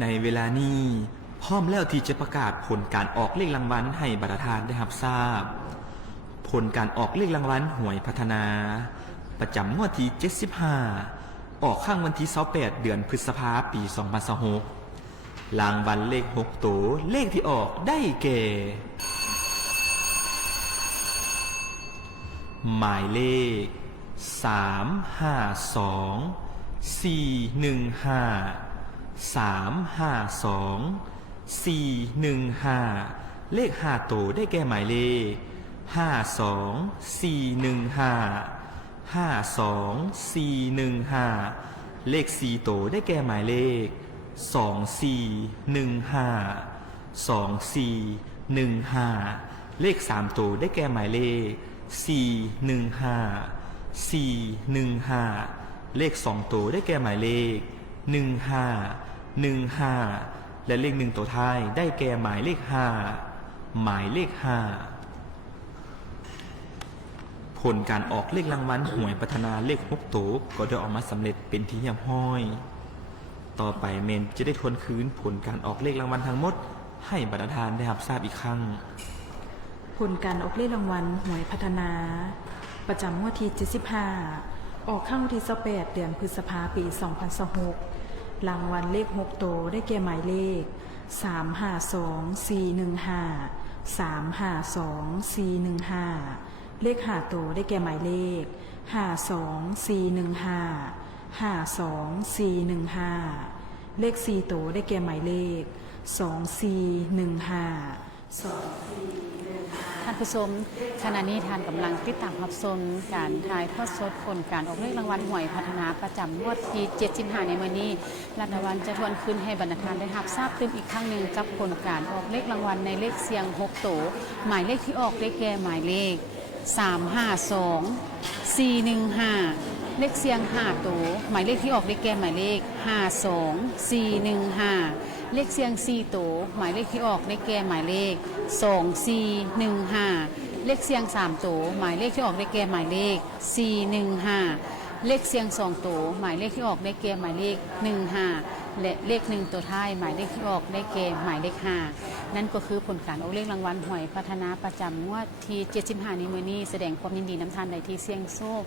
ในเวลานี้พร้อมแล้วที่จะประกาศผลการออกเลขรางวัลให้บรรดาทานได้รับทราบผลการออกเลขรางวัลหวยพัฒนา ประจำงวดที่75ออกข้างวันที่28เดือนพฤษภาคมปี2026รางวัลเลข6ตัวเลขที่ออกได้แก่หมายเลข352 415 352 415เลข5ตัวได้แก่หมายเลข52 415 52 415เลข4ตัวได้แก่หมายเลข2415 2415เลข3ตัวได้แก่หมายเลข415 415เลข2ตัวได้แก่หมายเลข1515และเลข1ตัวท้ายได้แก่หมายเลข5หมายเลข5ผลการออกเลขรางวัลหวยพัฒนาเลข6ตัวก็ได้ออกมาสำเร็จเป็นที่เรียบร้อยต่อไปเมนจะได้ทวนคืนผลการออกเลขรางวัลทั้งหมดให้บรรดาทานได้รับทราบอีกครั้งผลการออกเลขรางวัลหวยพัฒนาประจำงวดที่75ออกข้างวันที่28เดือนพฤษภาคมปี2026รางวัลเลข6ตัวได้แก่หมายเลข352 415 352 415เลข5ตัวได้แก่หมายเลข52 415 52 415เลข4ตัวได้แก่หมายเลข2415 ท่านผู้ชมขณะนี้ท่านกำลังติดตามรับชมการถ่ายทอดสดผลการออกเลขรางวัลหวยพัฒนาประจำงวดที่75ในวันนี้รัฐบาลจะทวนคืนให้บรรดาทานได้รับทราบเติมอีกครั้งหนึ่งกับผลการออกเลขรางวัลในเลขเสียง6ตัวหมายเลขที่ออกได้แก่หมายเลข352 415เลขเสียง5ตัวหมายเลขที่ออกได้แก่หมายเลข52 415เลขเสียง4ตัวหมายเลขที่ออกได้แก่หมายเลข2415เลขเสียง3ตัวหมายเลขที่ออกได้แก่หมายเลข415เลขเสียง2ตัวหมายเลขที่ออกได้แก่หมายเลข15และเลข1ตัวท้ายหมายเลขที่ออกได้แก่หมายเลข5นั่นก็คือผลการออกเลขรางวัลหวยพัฒนาประจำงวดที่75ในมื้อนี้แสดงความยินดีนำท่านใดที่เสี่ยงโชค